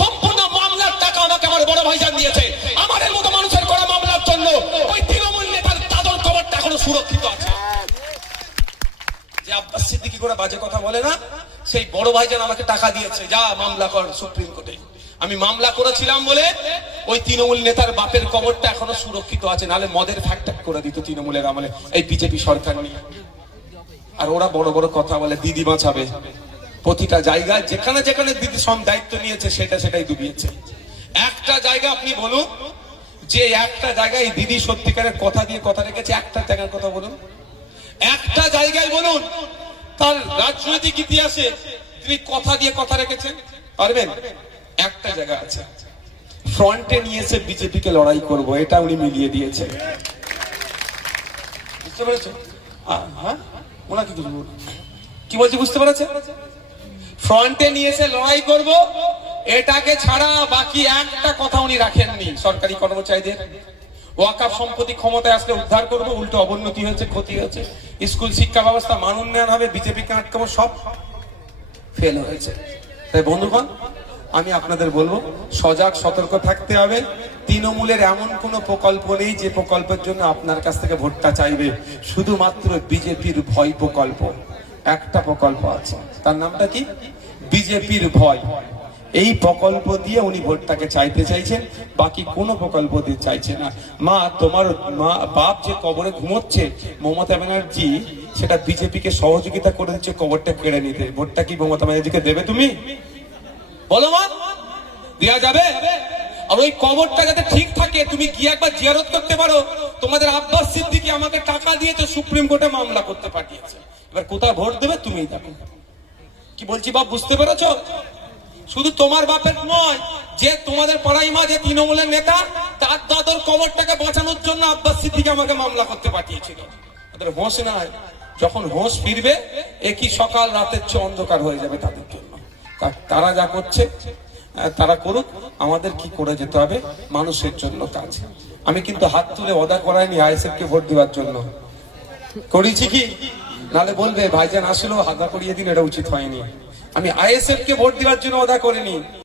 সম্পূর্ণ মামলার টাকা আমাকে আমার বড় ভাইজান দিয়েছে। আমাদের মতো মানুষের করা মামলার জন্য ওই তৃণমূল নেতার চাদর কবরটা এখনও সুরক্ষিত আছে। যে আব্বাস সিদ্দিকি করে বাজে কথা বলে না, সেই বড় আমাকে টাকা দিয়েছে। যা মামলা কর সুপ্রিম কোর্টে। আমি মামলা করেছিলাম বলে ওই তৃণমূল নেতার বাপের কবরটা এখনও সুরক্ষিত আছে। নালে মদের ফ্যাক্টর করে দিত তৃণমূলের আমলে। এই বিজেপি সরকার নিয়ে। আর ওরা বড় বড় কথা বলে, দিদি বাঁচাবে। প্রতিটা জায়গায় যেখানে যেখানে সব দায়িত্ব নিয়েছে, সেটা সেটাই ডুবিয়েছে। একটা জায়গা আপনি বলুন, যে একটা জায়গায় দিদি সত্যিকারের কথা দিয়ে কথা রেখেছে, একটা জায়গার কথা বলুন। একটা জায়গায় বলুন, তার রাজনৈতিক ইতিহাসে তিনি কথা দিয়ে কথা রেখেছেন। পারবেন? একটা জায়গা আছে। ফ্রন্টে নিয়ে এসে বিজেপিকে লড়াই করব, এটা উনি মিলিয়ে দিয়েছেন। বুঝতে পেরেছ হ্যাঁ? ওনাকে। কি বলছি, বুঝতে পেরেছে ফ্রন্টে নিয়ে এসে লড়াই করব। এটাকে ছাড়া বাকি একটা কথা উনি রাখেননি সরকারি কর্মচারীদের। ওয়াকাফ সম্পত্তি ক্ষমতায় আসলে উদ্ধার করব, উল্টো অবনতি হয়েছে, ক্ষতি হয়েছে। স্কুল শিক্ষা ব্যবস্থা মান উন্নয়ন হবে বিজেপিকে আটকাবো, সব ফেল হয়েছে। তাই বন্ধুগণ, আমি আপনাদের বলব, সজাগ, সতর্ক থাকতে হবে। তৃণমূলের এমন কোন প্রকল্প নেই যে প্রকল্পের জন্য আপনার কাছ থেকে ভোটটা চাইবে। শুধুমাত্র বিজেপির ভয় প্রকল্প। একটা প্রকল্প আছে। তার নামটা কি? বিজেপির ভয়। এই প্রকল্প দিয়ে উনি ভোটটাকে চাইতে চাইছেন, বাকি কোনো প্রকল্প দিয়ে চাইছে না। মা, তোমার মা, বাপ যে কবরে ঘুমোচ্ছে, মমতা ব্যানার্জি সেটা বিজেপিকে সহযোগিতা করে দিচ্ছে, কবরটা কেড়ে নিতে। ভোটটা কি মমতা ব্যানার্জিকে দেবে তুমি? বলো মা দেওয়া যাবে? আর ওই কবরটা যাতে ঠিক থাকে, তুমি গিয়ে একবার জিয়ারত করতে পারো। তোমাদের আব্বাস সিদ্দিকি আমাকে টাকা দিয়ে তো সুপ্রিম কোর্টে মামলা করতে পাঠিয়েছে। কোথায় ভোট দেবে তুমি দেখো। কি বলছি বাপ, বুঝতে পেরেছ? শুধু তোমার বাপের নয়, যে তোমাদের পাড়াই মা, যে তৃণমূলের নেতা, তার দাদর কবরটাকে বাঁচানোর জন্য আব্বাস সিদ্দিক আমাকে মামলা করতে পাঠিয়েছিল। ওদের হোশ নাই। যখন হোশ ফিরবে, একই সকাল রাতের চেয়ে অন্ধকার হয়ে যাবে তাদের জন্য। তারা যা করছে তারা করুক, আমাদের কি করে যেতে হবে, মানুষের জন্য কাজ। আমি কিন্তু হাত তুলে অদা করাইনি আইএসএফ কে ভোট দেওয়ার জন্য। করেছি কি? নালে বলবে, ভাইজান আসলেও হাদা করিয়ে দিন, এটা উচিত হয়নি। আমি আইএসএফ কে ভোট দেওয়ার জন্য অদা করিনি।